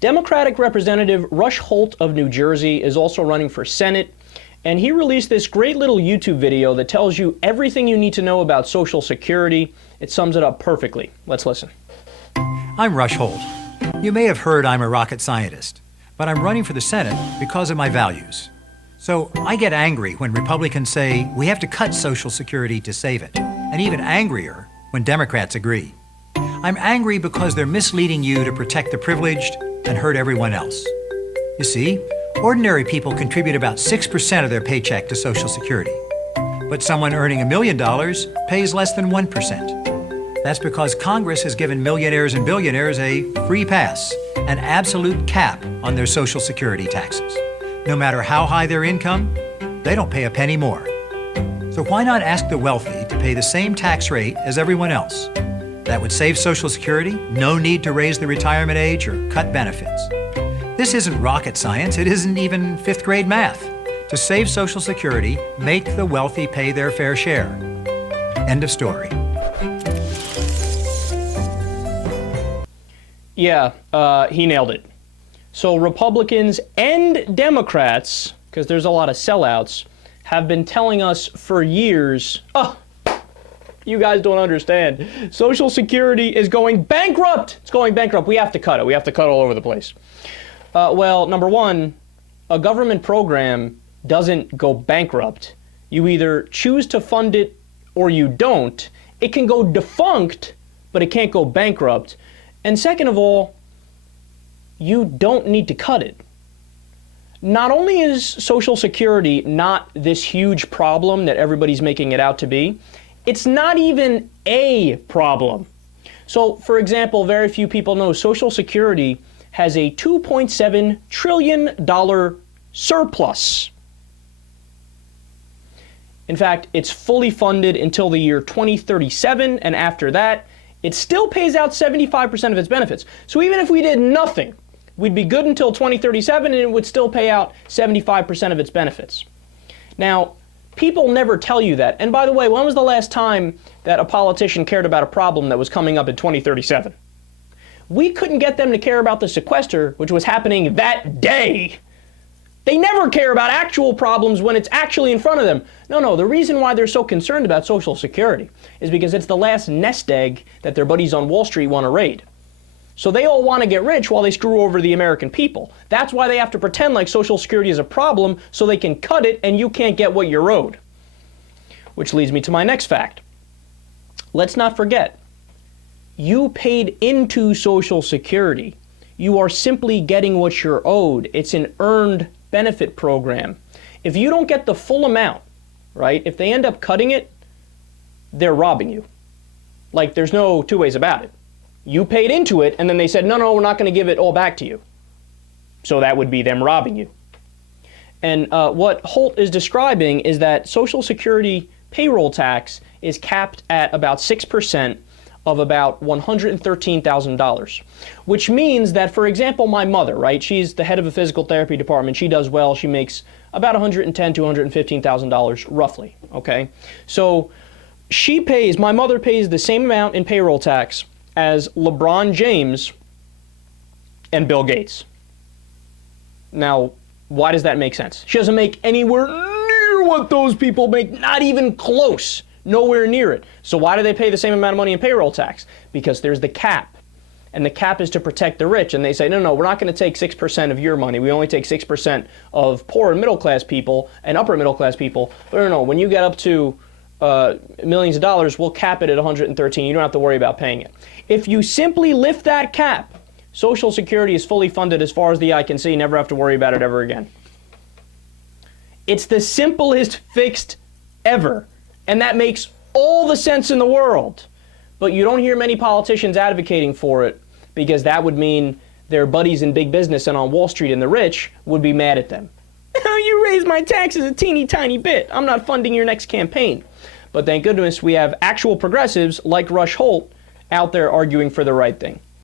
Democratic Representative Rush Holt of New Jersey is also running for Senate, and he released this great little YouTube video that tells you everything you need to know about Social Security. It sums it up perfectly. Let's listen. I'm Rush Holt. You may have heard I'm a rocket scientist, but I'm running for the Senate because of my values. So I get angry when Republicans say we have to cut Social Security to save it, and even angrier when Democrats agree. I'm angry because they're misleading you to protect the privileged and hurt everyone else. You see, ordinary people contribute about 6% of their paycheck to Social Security, but someone earning $1 million pays less than 1%. That's because Congress has given millionaires and billionaires a free pass, an absolute cap on their Social Security taxes. No matter how high their income, they don't pay a penny more. So why not ask the wealthy to pay the same tax rate as everyone else? That would save Social Security, no need to raise the retirement age or cut benefits. This isn't rocket science, it isn't even fifth grade math. To save Social Security, make the wealthy pay their fair share. End of story. Yeah, he nailed it. So Republicans and Democrats, because there's a lot of sellouts, have been telling us for years, you guys don't understand. Social Security is going bankrupt. It's going bankrupt. We have to cut it. We have to cut all over the place. Well, number one, a government program doesn't go bankrupt. You either choose to fund it or you don't. It can go defunct, but it can't go bankrupt. And second of all, you don't need to cut it. Not only is Social Security not this huge problem that everybody's making it out to be, it's not even a problem. So, for example, very few people know Social Security has a $2.7 trillion surplus. In fact, it's fully funded until the year 2037, and after that, it still pays out 75% of its benefits. So even if we did nothing, we'd be good until 2037, and it would still pay out 75% of its benefits. Now, people never tell you that. And by the way, when was the last time that a politician cared about a problem that was coming up in 2037? We couldn't get them to care about the sequester, which was happening that day. They never care about actual problems when it's actually in front of them. No, the reason why they're so concerned about Social Security is because it's the last nest egg that their buddies on Wall Street want to raid. So they all want to get rich while they screw over the American people. That's why they have to pretend like Social Security is a problem so they can cut it and you can't get what you're owed. Which leads me to my next fact. Let's not forget, you paid into Social Security. You are simply getting what you're owed. It's an earned benefit program. If you don't get the full amount, right, if they end up cutting it, they're robbing you. Like, there's no two ways about it. You paid into it, and then they said, no, we're not going to give it all back to you. So that would be them robbing you. And what Holt is describing is that Social Security payroll tax is capped at about 6% of about $113,000, which means that, for example, my mother, right, she's the head of a physical therapy department. She does well. She makes about $110,000 to $115,000 roughly, okay? So my mother pays the same amount in payroll tax as LeBron James and Bill Gates. Now, why does that make sense? She doesn't make anywhere near what those people make, not even close, nowhere near it. So why do they pay the same amount of money in payroll tax? Because there's the cap. And the cap is to protect the rich. And they say, no, we're not going to take 6% of your money. We only take 6% of poor and middle class people and upper middle class people. But no, when you get up to millions of dollars, we'll cap it at 113. You don't have to worry about paying it. If you simply lift that cap, Social Security is fully funded as far as the eye can see. Never have to worry about it ever again. It's the simplest fix ever. And that makes all the sense in the world. But you don't hear many politicians advocating for it because that would mean their buddies in big business and on Wall Street and the rich would be mad at them. You raised my taxes a teeny tiny bit. I'm not funding your next campaign. But thank goodness we have actual progressives like Rush Holt out there arguing for the right thing.